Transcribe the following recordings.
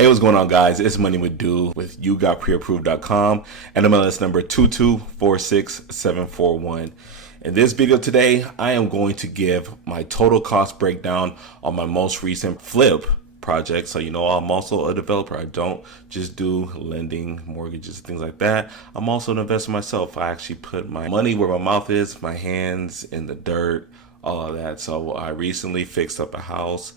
Hey, what's going on, guys? It's Money with Do with YouGotPreapproved.com and MLS number 2246741. In this video today, I am going to give my total cost breakdown on my most recent flip project. So you know, I'm also a developer. I don't just do lending, mortgages, things like that. I'm also an investor myself. I actually put my money where my mouth is, my hands in the dirt, all of that. So I recently fixed up a house.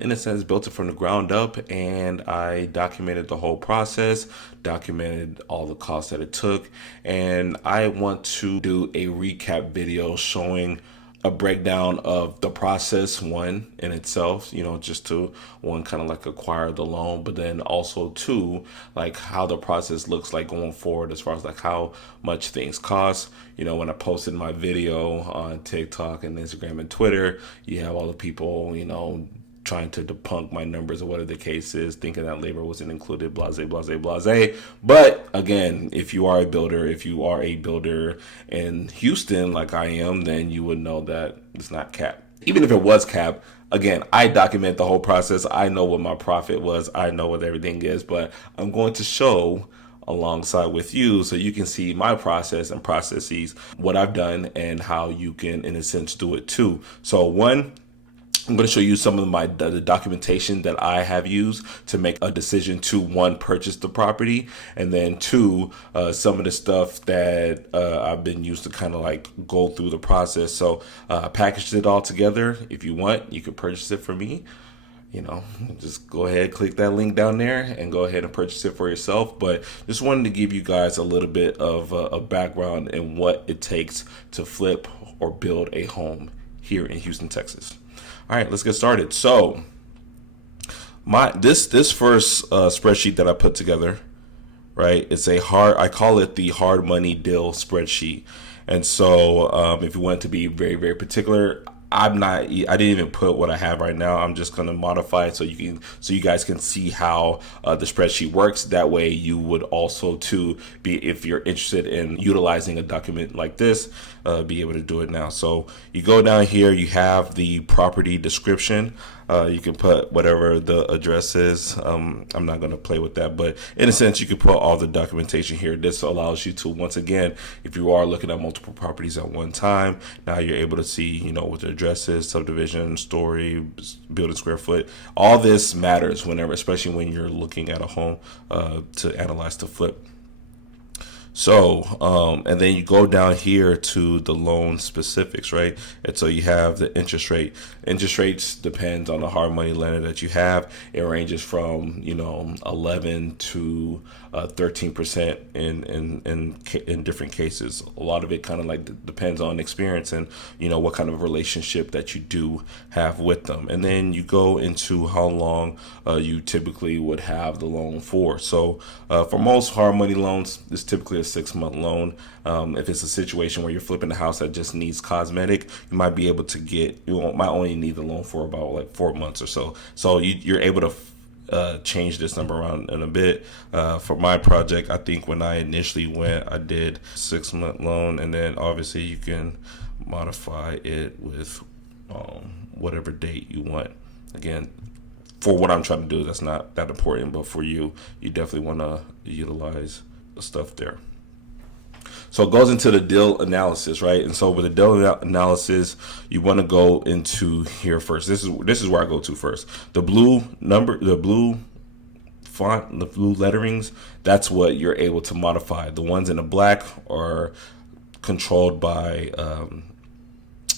In a sense, built it from the ground up, and I documented the whole process, documented all the costs that it took, and I want to do a recap video showing a breakdown of the process, one in itself, you know, just to one kind of like acquire the loan, but then also two, like how the process looks like going forward as far as like how much things cost. You know, when I posted my video on TikTok and Instagram and Twitter, you have all the people, you know, trying to debunk my numbers or whatever the case is, thinking that labor wasn't included, blase, blase, blase. But again, if you are a builder in Houston like I am, then you would know that it's not cap. Even if it was cap, again, I document the whole process. I know what my profit was. I know what everything is, but I'm going to show alongside with you so you can see my process and processes, what I've done and how you can, in a sense, do it too. So one, I'm going to show you some of the documentation that I have used to make a decision to, one, purchase the property, and then two, some of the stuff that I've been used to kind of like go through the process. So I packaged it all together. If you want, you can purchase it for me. You know, just go ahead, click that link down there and go ahead and purchase it for yourself. But just wanted to give you guys a little bit of a background in what it takes to flip or build a home here in Houston, Texas. All right, let's get started. So this first spreadsheet that I put together, right? It's I call it the hard money deal spreadsheet. And so if you want to be very, very particular, I didn't even put what I have right now. I'm just going to modify it so you guys can see how the spreadsheet works. That way you would also if you're interested in utilizing a document like this, be able to do it now. So you go down here, you have the property description. You can put whatever the address is. I'm not going to play with that, but in a sense, you can put all the documentation here. This allows you to, once again, if you are looking at multiple properties at one time, now you're able to see, you know, what the address is, subdivision, story, building square foot. All this matters especially when you're looking at a home to analyze the flip. So, and then you go down here to the loan specifics, right? And so you have the interest rate. Interest rates depends on the hard money lender that you have. It ranges from, you know, 11 to 13% in different cases. A lot of it kind of like depends on experience and, you know, what kind of relationship that you do have with them. And then you go into how long you typically would have the loan for. So for most hard money loans, it's typically a 6-month loan. If it's a situation where you're flipping a house that just needs cosmetic, you might be able to might only need the loan for about like 4 months or so. So you're able to change this number around in a bit. For my project, I think when I initially went, I did 6-month loan, and then obviously you can modify it with whatever date you want. Again, for what I'm trying to do, that's not that important, but for you definitely want to utilize the stuff there. So it goes into the deal analysis, right? And so with the deal analysis, you want to go into here first. This is where I go to first. The blue font, the blue letterings, that's what you're able to modify. The ones in the black are controlled by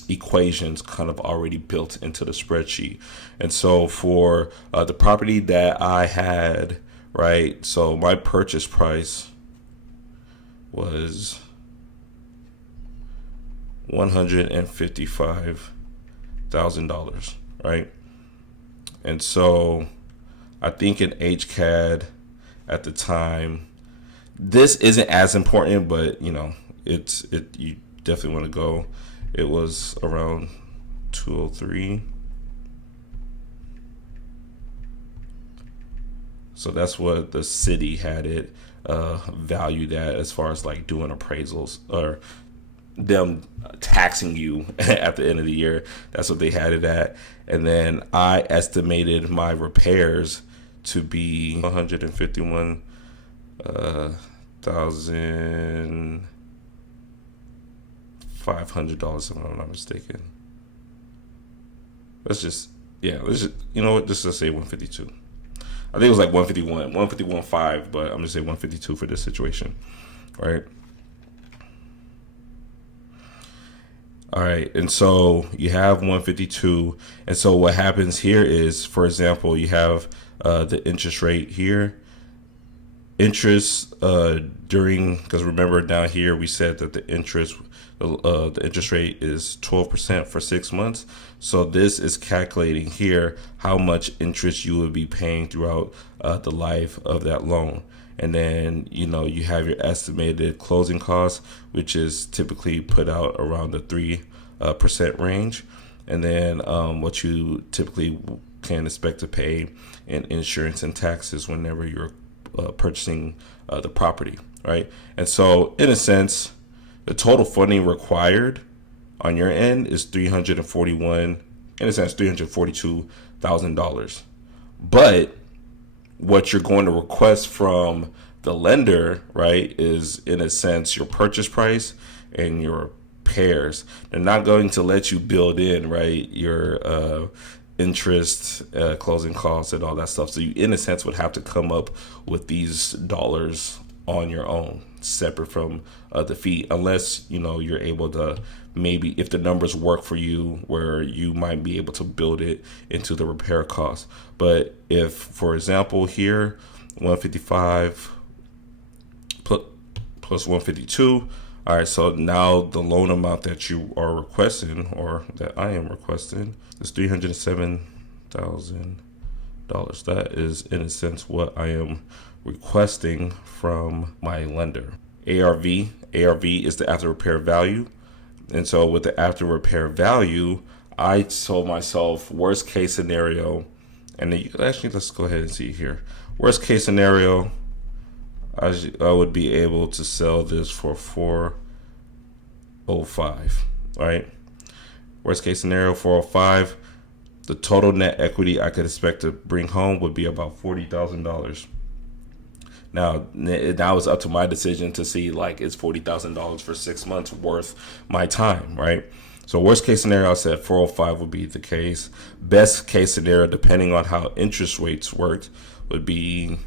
equations kind of already built into the spreadsheet. And so for the property that I had, right, so my purchase price was $155,000, right? And so I think in HCAD at the time, this isn't as important, but you know, you definitely want to go. It was around 203. So that's what the city had it valued at, as far as like doing appraisals or them taxing you at the end of the year. That's what they had it at. And then I estimated my repairs to be $151,500, if I'm not mistaken. Let's just, yeah, let's just, you know what, just let's say 152. I think it was like 151.5, but I'm just saying 152 for this situation, right? All right, and so you have 152, and so what happens here is, for example, you have the interest rate here. Interest during, because remember down here we said that the interest rate is 12% for 6 months. So this is calculating here how much interest you would be paying throughout the life of that loan. And then, you know, you have your estimated closing costs, which is typically put out around the 3% range. And then what you typically can expect to pay in insurance and taxes whenever you're purchasing the property, right? And so, in a sense, the total funding required on your end is $342,000. But what you're going to request from the lender, right, is in a sense your purchase price and your repairs. They're not going to let you build in, right, your interest, closing costs, and all that stuff. So you, in a sense, would have to come up with these dollars on your own, separate from the fee, unless, you know, you're able to, maybe if the numbers work for you, where you might be able to build it into the repair cost. But if, for example, here 155 plus 152, all right, so now the loan amount that you are requesting, or that I am requesting, is $307,000. That is, in a sense, what I am requesting from my lender. ARV is the after repair value. And so with the after repair value, I told myself, worst case scenario, and then actually, let's go ahead and see here. Worst case scenario, I would be able to sell this for $405, right? Worst case scenario, $405. The total net equity I could expect to bring home would be about $40,000. Now it's up to my decision to see, like, is $40,000 for 6 months worth my time, right? So worst case scenario, I said 405 would be the case. Best case scenario, depending on how interest rates worked, would be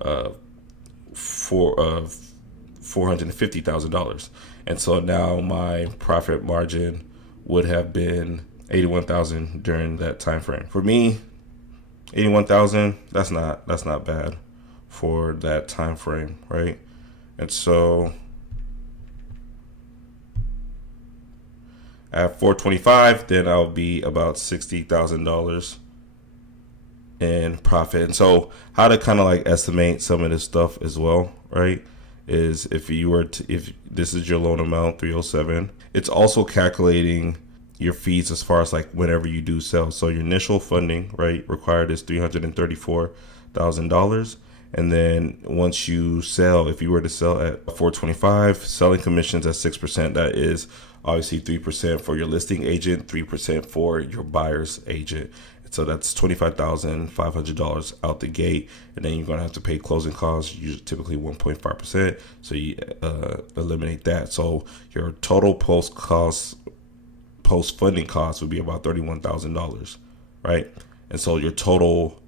$450,000. And so now my profit margin would have been 81,000 during that time frame. For me, 81,000, that's not bad for that time frame, right? And so at 425, then I'll be about $60,000 in profit. And so how to kind of like estimate some of this stuff as well, right, is if this is your loan amount, 307, it's also calculating your fees as far as like whenever you do sell. So your initial funding, right, required is $334,000. And then once you sell, if you were to sell at 425, selling commissions at 6%, that is obviously 3% for your listing agent, 3% for your buyer's agent. So that's $25,500 out the gate, and then you're going to have to pay closing costs, usually typically 1.5%. So you eliminate that. So your total post funding costs would be about $31,000, right? And so your total,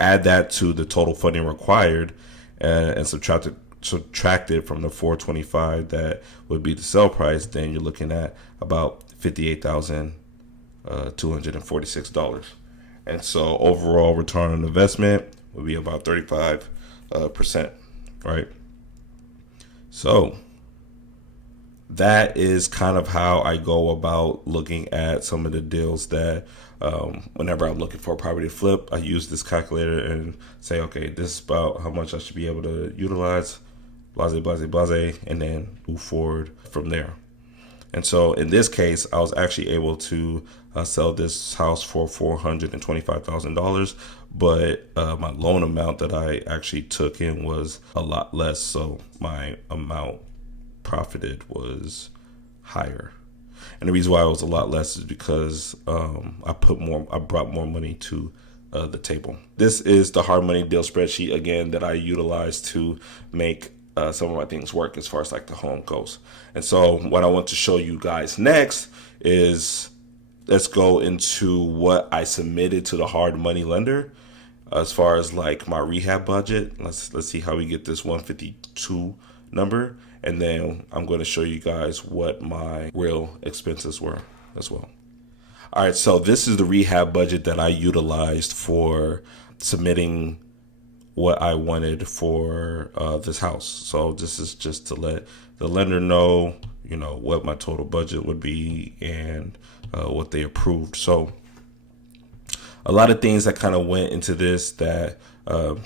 add that to the total funding required, and subtract it from the 425 that would be the sell price. Then you're looking at about $58,246. And so overall return on investment would be about 35%, right? So that is kind of how I go about looking at some of the deals that whenever I'm looking for a property to flip, I use this calculator and say, okay, this is about how much I should be able to utilize, blase, and then move forward from there. And so in this case, I was actually able to sell this house for $425,000, but my loan amount that I actually took in was a lot less. So my amount profited was higher. And the reason why it was a lot less is because I brought more money to the table. This is the hard money deal spreadsheet again that I utilize to make some of my things work as far as like the home goes. And so what I want to show you guys next is, let's go into what I submitted to the hard money lender as far as like my rehab budget. Let's see how we get this 152 number, and then I'm going to show you guys what my real expenses were as well. All right, so this is the rehab budget that I utilized for submitting what I wanted for this house. So this is just to let the lender know, what my total budget would be and what they approved. So a lot of things that kind of went into this that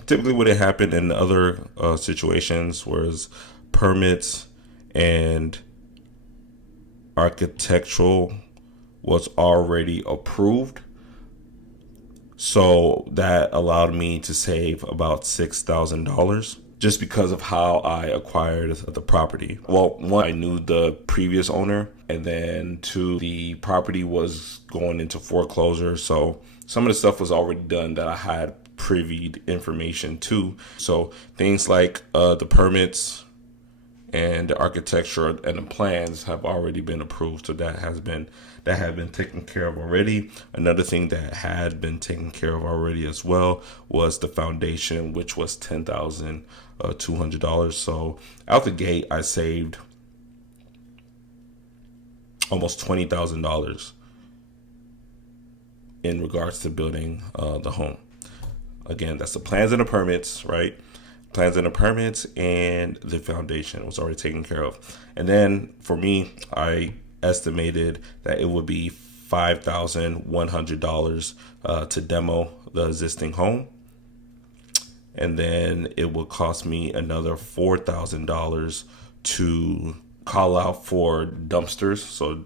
typically wouldn't happen in other situations, was permits and architectural was already approved. So that allowed me to save about $6,000 just because of how I acquired the property. Well, one, I knew the previous owner, and then two, the property was going into foreclosure. So some of the stuff was already done that I had privied information to. So things like the permits and the architecture and the plans have already been approved. So that had been taken care of already. Another thing that had been taken care of already as well was the foundation, which was $10,200. So out the gate, I saved almost $20,000 in regards to building the home. Again, that's the plans and the permits, right? Plans and the permits, and the foundation was already taken care of. And then for me, I estimated that it would be $5,100 to demo the existing home. And then it would cost me another $4,000 to call out for dumpsters. So,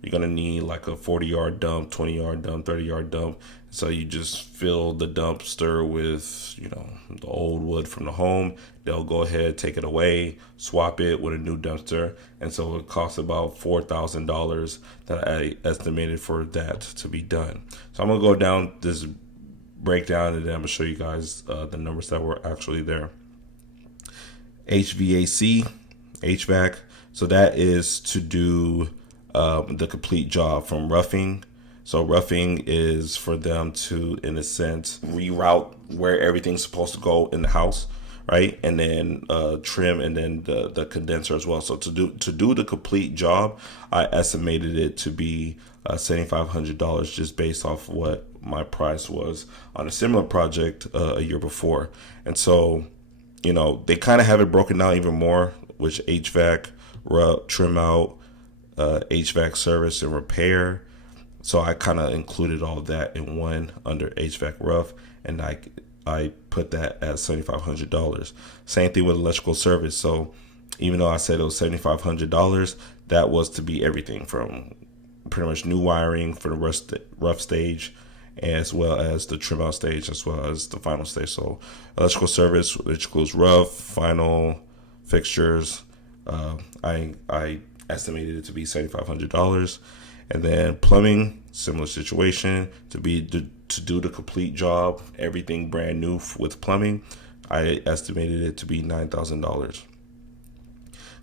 you're going to need like a 40-yard dump, 20-yard dump, 30-yard dump. So you just fill the dumpster with, the old wood from the home. They'll go ahead, take it away, swap it with a new dumpster. And so it costs about $4,000 that I estimated for that to be done. So I'm going to go down this breakdown, and then I'm going to show you guys the numbers that were actually there. HVAC. So that is to do the complete job from roughing. So roughing is for them to, in a sense, reroute where everything's supposed to go in the house, right? And then trim, and then the condenser as well. So to do the complete job, I estimated it to be $7,500 just based off what my price was on a similar project a year before. And so, they kind of have it broken down even more, which HVAC, trim out, HVAC service and repair. So I kind of included all of that in one under HVAC rough, and I put that at $7,500. Same thing with electrical service. So even though I said it was $7,500, that was to be everything from pretty much new wiring for the rough stage, as well as the trim out stage, as well as the final stage. So electrical service, which includes rough, final, fixtures, I estimated it to be $7,500. And then plumbing, similar situation, to do the complete job, everything brand new with plumbing, I estimated it to be $9,000.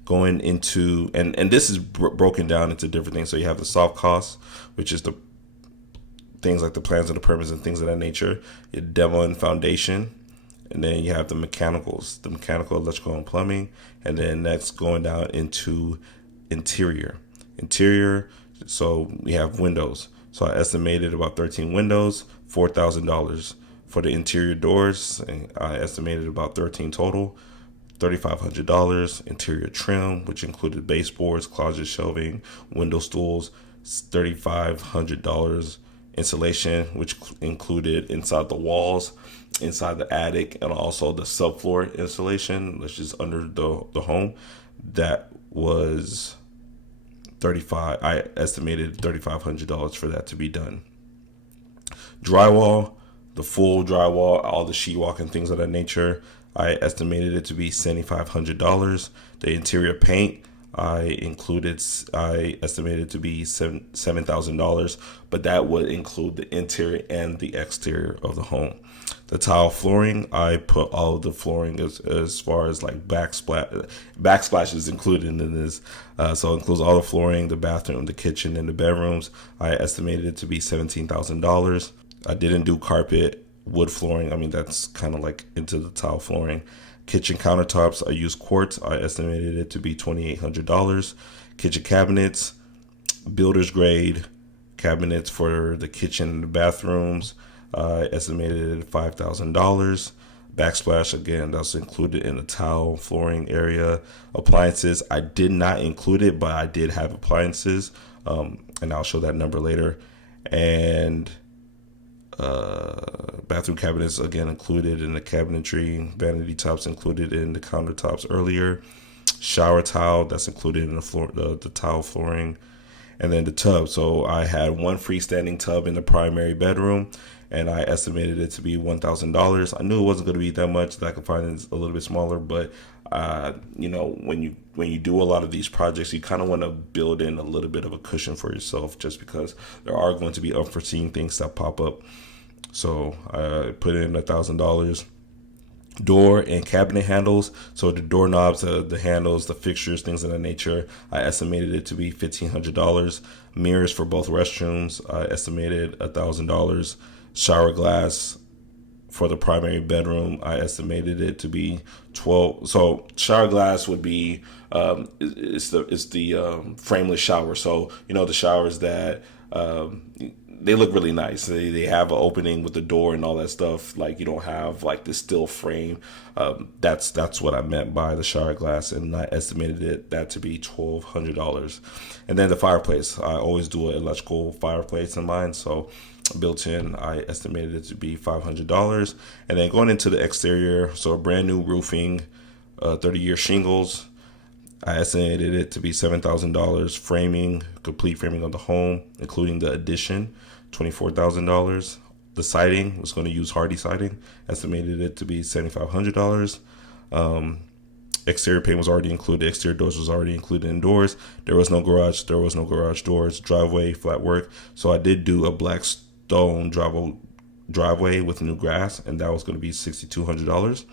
Going into, and this is broken down into different things. So you have the soft costs, which is the things like the plans and the permits and things of that nature, your demo and foundation. And then you have the mechanicals, the mechanical, electrical, and plumbing. And then next going down into interior. So we have windows. So I estimated about 13 windows, $4,000. For the interior doors, I estimated about 13 total, $3,500. Interior trim, which included baseboards, closet shelving, window stools, $3,500. Insulation, which included inside the walls, inside the attic, and also the subfloor insulation, which is under the home. That was I estimated $3,500 for that to be done. Drywall, the full drywall, all the sheetrock and things of that nature, I estimated it to be $7,500. The interior paint, I estimated to be $7,000, but that would include the interior and the exterior of the home. The tile flooring, I put all of the flooring as far as like backsplash is included in this. So it includes all the flooring, the bathroom, the kitchen, and the bedrooms. I estimated it to be $17,000. I didn't do carpet, wood flooring. I mean, that's kind of like into the tile flooring. Kitchen countertops, I used quartz. I estimated it to be $2,800. Kitchen cabinets, builder's grade cabinets for the kitchen and the bathrooms. I estimated it at $5,000. Backsplash, again, that's included in the tile flooring area. Appliances, I did not include it, but I did have appliances, and I'll show that number later. And bathroom cabinets, again, included in the cabinetry. Vanity tops included in the countertops earlier. Shower tile, that's included in the tile flooring. And then the tub. So I had one freestanding tub in the primary bedroom, and I estimated it to be $1,000. I knew it wasn't going to be that much. That I could find it a little bit smaller, but when you do a lot of these projects, you kind of want to build in a little bit of a cushion for yourself, just because there are going to be unforeseen things that pop up. So I put in $1,000. Door and cabinet handles, so the doorknobs, the handles, the fixtures, things of that nature, I estimated it to be $1,500. Mirrors for both restrooms, I estimated $1,000. Shower glass for the primary bedroom, I estimated it to be 12. So shower glass would be it's the frameless shower. So the showers that they look really nice. They have an opening with the door and all that stuff. Like, you don't have like this steel frame. That's what I meant by the shower glass, and I estimated that to be $1,200. And then the fireplace, I always do an electrical fireplace in mine, so built in, I estimated it to be $500. And then going into the exterior, so a brand new roofing, 30-year shingles, I estimated it to be $7,000. Framing, complete framing of the home, including the addition, $24,000. The siding, was going to use hardy siding, estimated it to be $7,500. Exterior paint was already included. Exterior doors was already included indoors. There was no garage. There was no garage doors. Driveway, flat work. So I did do a black stone driveway with new grass, and that was going to be $6,200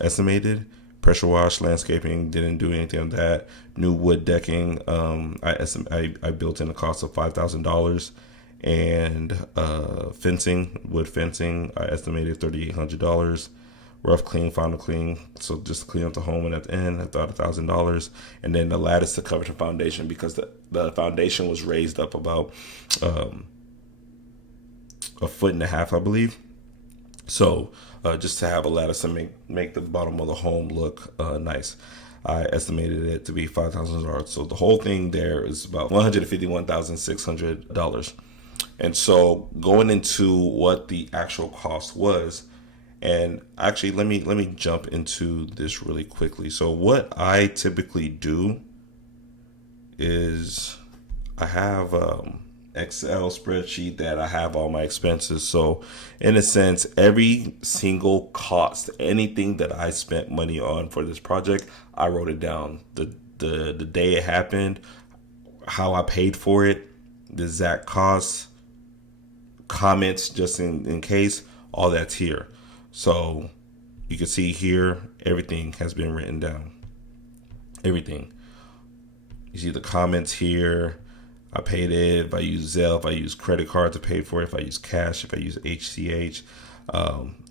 estimated. Pressure wash, landscaping, didn't do anything of that. New wood decking, I built in a cost of $5,000. And wood fencing, I estimated $3,800. Rough clean, final clean, so just clean up the home, and at the end, I thought $1,000. And then the lattice to cover the foundation, because the foundation was raised up about a foot and a half, I believe. So just to have a lattice and make the bottom of the home look nice, I estimated it to be $5,000. So the whole thing there is about $151,600. And so going into what the actual cost was, and actually let me jump into this really quickly. So what I typically do is I have Excel spreadsheet that I have all my expenses. So in a sense, every single cost, anything that I spent money on for this project, I wrote it down. The day it happened, how I paid for it, the exact costs, comments just in case, all that's here. So you can see here, everything has been written down. Everything. You see the comments here. I paid it. If I use Zelle, if I use credit card to pay for it, if I use cash, if I use ACH,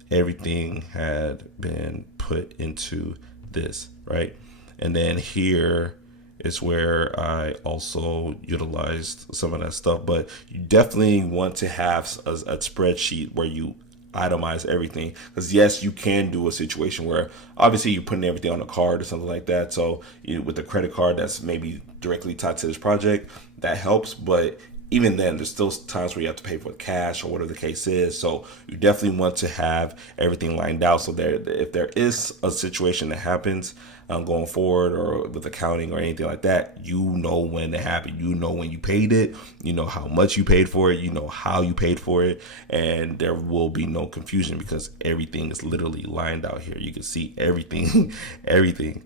everything had been put into this, right? And then here is where I also utilized some of that stuff. But you definitely want to have a spreadsheet where you itemize everything, because yes, you can do a situation where obviously you're putting everything on a card or something like that. So with a credit card that's maybe directly tied to this project, that helps. But even then, there's still times where you have to pay for cash or whatever the case is. So you definitely want to have everything lined out, so if there is a situation that happens going forward, or with accounting or anything like that, you know when it happened. You know when you paid it. You know how much you paid for it. You know how you paid for it, and there will be no confusion because everything is literally lined out here. You can see everything, everything.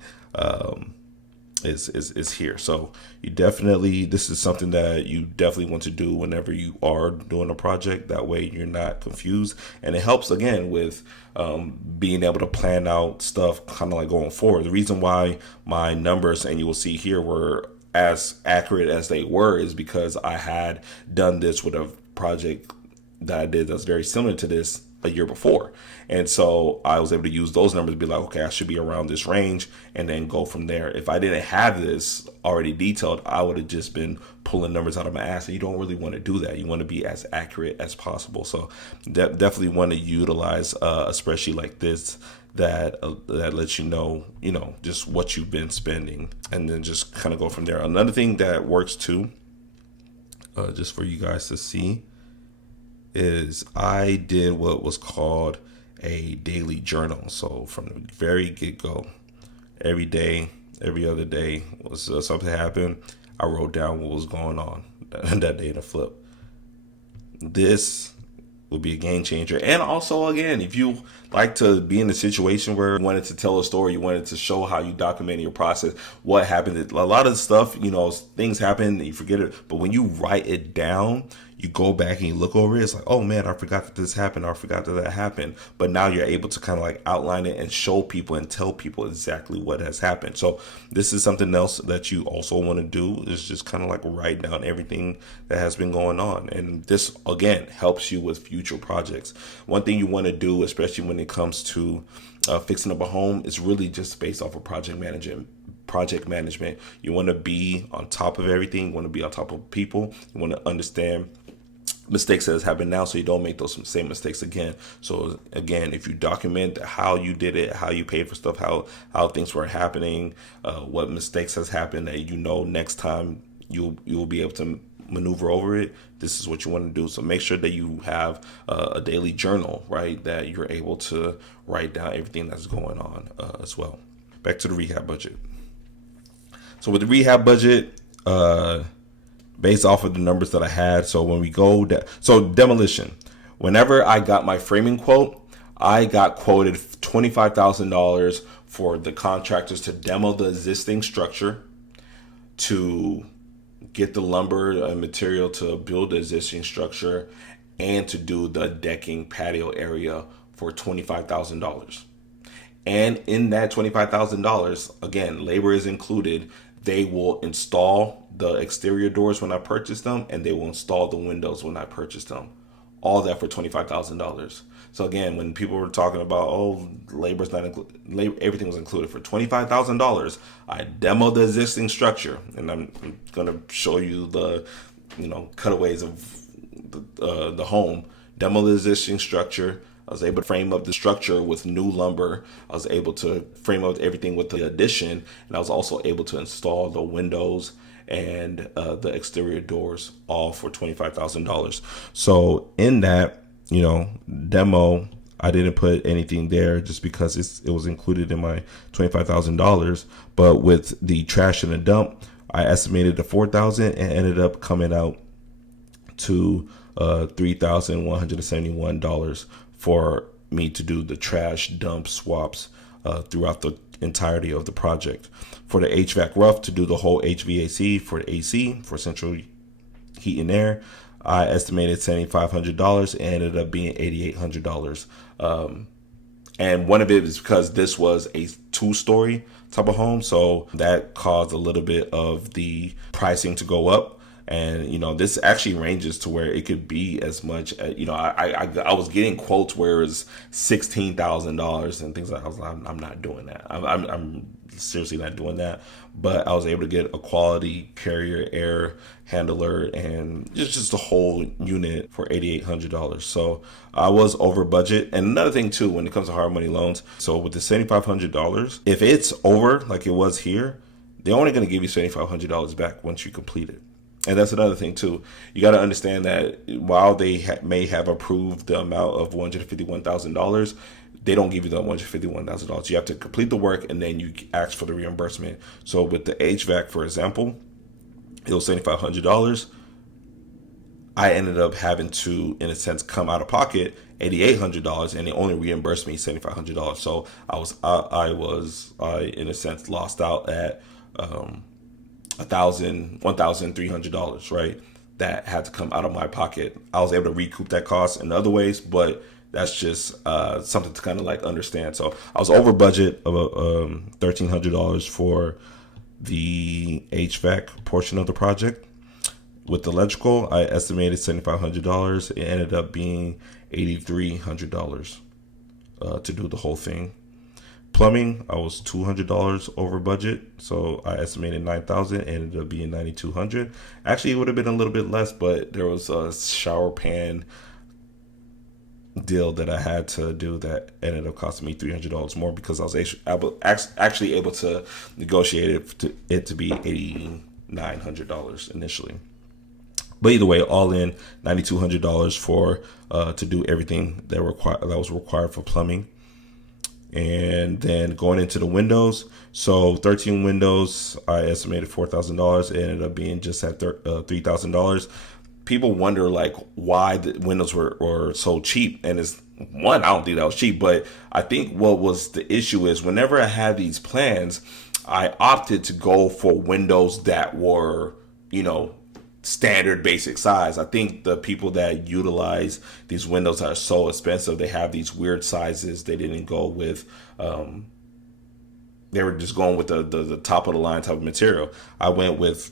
is here. So you definitely, this is something that you definitely want to do whenever you are doing a project. That way you're not confused, and it helps again with being able to plan out stuff kind of like going forward. The reason why my numbers, and you will see here, were as accurate as they were is because I had done this with a project that I did that's very similar to this a year before. And so I was able to use those numbers to be like, okay, I should be around this range, and then go from there. If I didn't have this already detailed, I would have just been pulling numbers out of my ass. And you don't really want to do that. You want to be as accurate as possible. So definitely want to utilize a spreadsheet like this that lets you know, just what you've been spending, and then just kind of go from there. Another thing that works too, just for you guys to see, is I did what was called a daily journal. So from the very get-go, every day, every other day, was something happened, I wrote down what was going on that day in a flip. This will be a game changer. And also, again, if you like to be in a situation where you wanted to tell a story, you wanted to show how you documented your process, what happened. A lot of stuff, things happen and you forget it. But when you write it down, you go back and you look over it, it's like, oh man, I forgot that this happened, or I forgot that happened. But now you're able to kind of like outline it and show people and tell people exactly what has happened. So this is something else that you also want to do, is just kind of like write down everything that has been going on. And this, again, helps you with future projects. One thing you want to do, especially when it comes to fixing up a home, is really just based off of project management. You want to be on top of everything. You want to be on top of people. You want to understand mistakes that has happened now, so you don't make those same mistakes again. So again, if you document how you did it, how you paid for stuff, how things were happening, what mistakes has happened, that next time you'll be able to maneuver over it, this is what you want to do. So make sure that you have a daily journal, right, that you're able to write down everything that's going on as well. Back to the rehab budget. So with the rehab budget, based off of the numbers that I had, so when we go demolition, whenever I got my framing quote, I got quoted $25,000 for the contractors to demo the existing structure, to get the lumber and material to build the existing structure, and to do the decking patio area for $25,000. And in that $25,000, again, labor is included. They will install the exterior doors when I purchase them, and they will install the windows when I purchase them. All that for $25,000. So again, when people were talking about, labor's not included, everything was included for $25,000. I demoed the existing structure, and I'm gonna show you the, cutaways of the home. Demo the existing structure. I was able to frame up the structure with new lumber. I was able to frame up everything with the addition, and I was also able to install the windows and the exterior doors, all for $25,000. So in that, demo, I didn't put anything there just because it was included in my $25,000. But with the trash and the dump, I estimated the $4,000 and ended up coming out to $3,171 for me to do the trash dump swaps throughout the entirety of the project. For the HVAC rough, to do the whole HVAC for the AC, for central heat and air, I estimated $7,500 and ended up being $8,800. And one of it is because this was a 2-story type of home, so that caused a little bit of the pricing to go up. And this actually ranges to where it could be as much. I was getting quotes where it's $16,000 and things like that. I'm not doing that. I'm seriously not doing that. But I was able to get a quality carrier air handler and just the whole unit for $8,800. So I was over budget. And another thing too, when it comes to hard money loans, so with the $7,500, if it's over like it was here, they're only going to give you $7,500 back once you complete it. And that's another thing too. You got to understand that while they may have approved the amount of $151,000, they don't give you the $151,000. You have to complete the work and then you ask for the reimbursement. So with the HVAC, for example, it was $7,500. I ended up having to, in a sense, come out of pocket $8,800, and they only reimbursed me $7,500. So I in a sense lost out at $1,300, right? That had to come out of my pocket. I was able to recoup that cost in other ways, but that's just something to kind of like understand. So I was over budget of $1,300 for the HVAC portion of the project. With the electrical, I estimated $7,500. It ended up being $8,300 to do the whole thing. Plumbing, I was $200 over budget, so I estimated $9,000. Ended up being $9,200. Actually, it would have been a little bit less, but there was a shower pan deal that I had to do that ended up costing me $300 more because I was actually able to negotiate it to be $8,900 initially. But either way, all in $9,200 for to do everything that was required for plumbing. And then going into the windows, so 13 windows, I estimated $4,000. It ended up being just at $3,000. People wonder like why the windows were so cheap, and it's one, I don't think that was cheap, but I think what was the issue is whenever I had these plans, I opted to go for windows that were, standard basic size. I think the people that utilize these windows that are so expensive, they have these weird sizes. They didn't go with they were just going with the top of the line type of material. I went with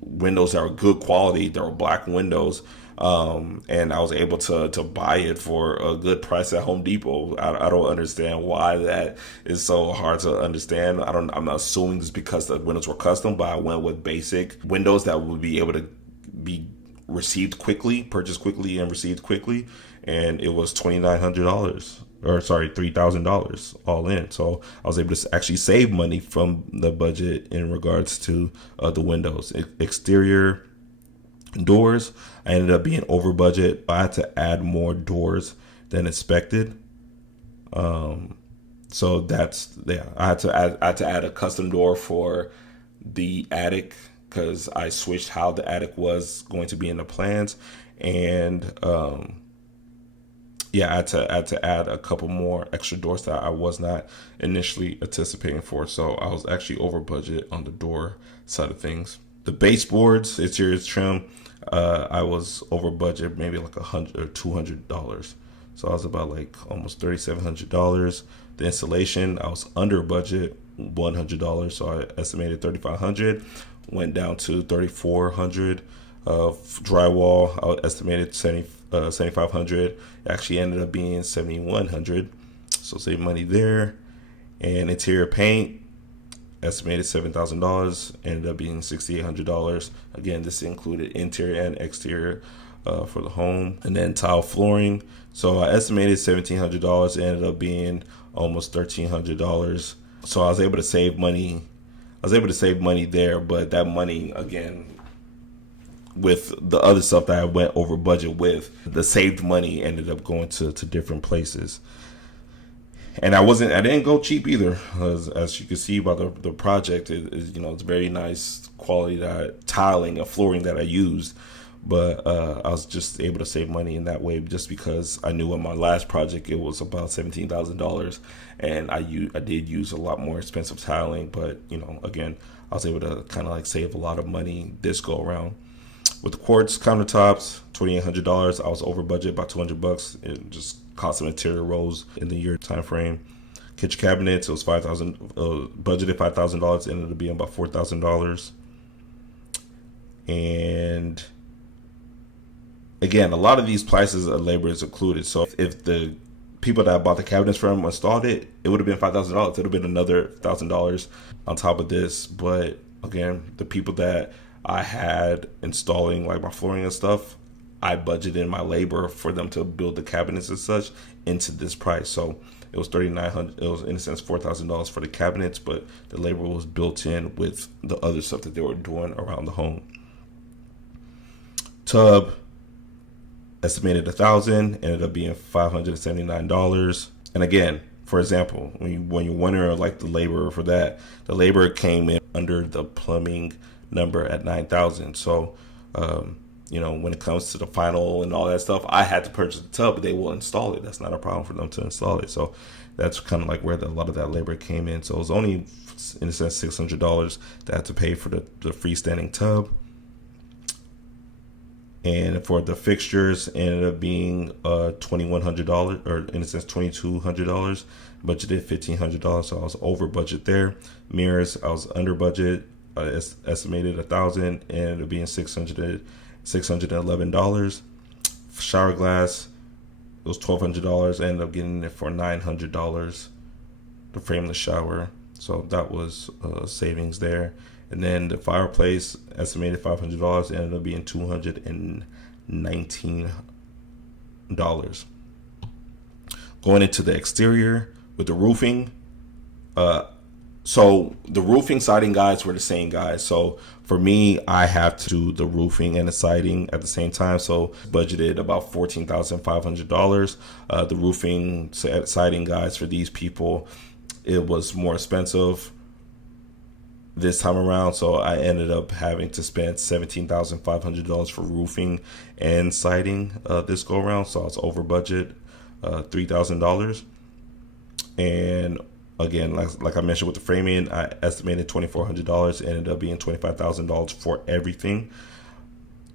windows that were good quality. They were black windows. And I was able to buy it for a good price at Home Depot. I don't understand why that is so hard to understand. I'm assuming it's because the windows were custom, but I went with basic windows that would be able to be received quickly, purchased quickly, and received quickly. And it was $2,900. Or sorry, $3,000 all in. So I was able to actually save money from the budget in regards to the windows. Exterior doors, I ended up being over budget. I had to add more doors than expected. So that's I had to add a custom door for the attic because I switched how the attic was going to be in the plans, and I had to add a couple more extra doors that I was not initially anticipating for. So I was actually over budget on the door side of things. The baseboards, exterior trim, I was over budget, maybe like $100 or $200. So I was about like almost $3,700. The installation, I was under budget, $100. So I estimated $3,500, went down to $3,400. Drywall, I estimated $7,500. Actually ended up being $7,100. So save money there. And interior paint, estimated $7,000, ended up being $6,800. Again, this included interior and exterior for the home. And then tile flooring, so I estimated $1,700, ended up being almost $1,300. So I was able to save money. There, but that money, again, with the other stuff that I went over budget with, the saved money ended up going to different places. And I didn't go cheap either, as you can see by the project. It's very nice quality tiling and flooring that I used, but I was just able to save money in that way just because I knew on my last project it was about $17,000, and I did use a lot more expensive tiling, but again, I was able to kind of like save a lot of money this go around. With the quartz countertops, $2,800. I was over budget by $200. It just cost of material rose in the year time frame. Kitchen cabinets, it was $5,000. Budgeted $5,000. Ended up being about $4,000. And again, a lot of these prices of labor is included. So if the people that I bought the cabinets from installed it, it would have been $5,000. It would have been another $1,000 on top of this. But again, the people that I had installing like my flooring and stuff, I budgeted my labor for them to build the cabinets and such into this price. So it was $3,900. It was in a sense $4,000 for the cabinets, but the labor was built in with the other stuff that they were doing around the home. Tub, estimated $1,000, ended up being $579. And again, for example, when you're wondering like the labor for that, the labor came in under the plumbing number at $9,000. So when it comes to the final and all that stuff, I had to purchase the tub, but they will install it. That's not a problem for them to install it. So That's kind of like where a lot of that labor came in. So it was only, in a sense, $600 that I had to pay for the freestanding tub. And for the fixtures, ended up being $2,100, or in a sense $2,200. Budgeted $1,500, so I was over budget there. Mirrors, I was under budget. Estimated $1,000, and ended up being $611. Shower glass, it was $1,200. I ended up getting it for $900 to frame the shower. So that was savings there. And then the fireplace, estimated $500, ended up being $219. Going into the exterior with the roofing, so the roofing siding guys were the same guys. So for me, I have to do the roofing and the siding at the same time. So budgeted about $14,500. The roofing siding guys for these people, it was more expensive this time around, so I ended up having to spend $17,500 for roofing and siding this go around. So I was over budget, $3,000. And again, like I mentioned with the framing, I estimated $2,400. Ended up being $25,000 for everything.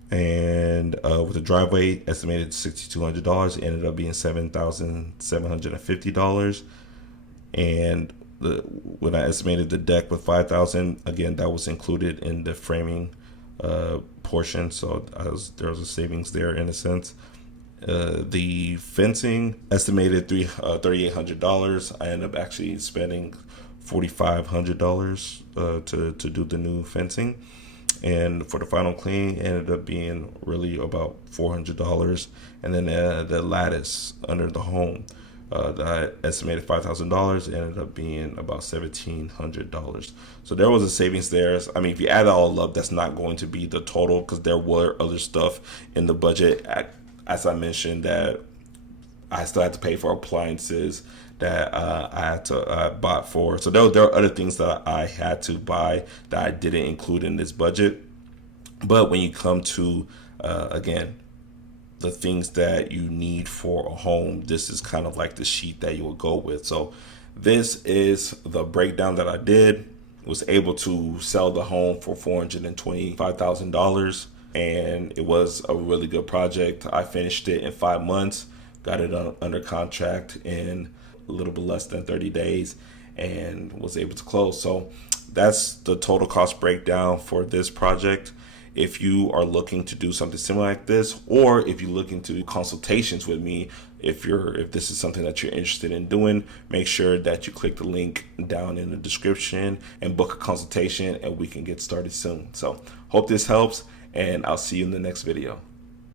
And with the driveway, estimated $6,200. Ended up being $7,750. And when I estimated the deck with $5,000, again, that was included in the framing portion, so there was a savings there in a sense. The fencing, estimated $3,800. I ended up actually spending $4,500 to do the new fencing, and for the final clean, ended up being really about $400. And then the lattice under the home, that I estimated $5,000, ended up being about $1,700. So there was a savings there. I mean, if you add it all up, that's not going to be the total, because there were other stuff in the budget. As I mentioned, that I still had to pay for appliances that I bought for. So there are other things that I had to buy that I didn't include in this budget. But when you come to, again, the things that you need for a home, this is kind of like the sheet that you will go with. So this is the breakdown that I did. Was able to sell the home for $425,000, and it was a really good project. I finished it in 5 months, got it under contract in a little bit less than 30 days, and was able to close. So that's the total cost breakdown for this project. If you are looking to do something similar like this, or if you're looking to do consultations with me, if this is something that you're interested in doing, make sure that you click the link down in the description and book a consultation, and we can get started soon. So hope this helps, and I'll see you in the next video.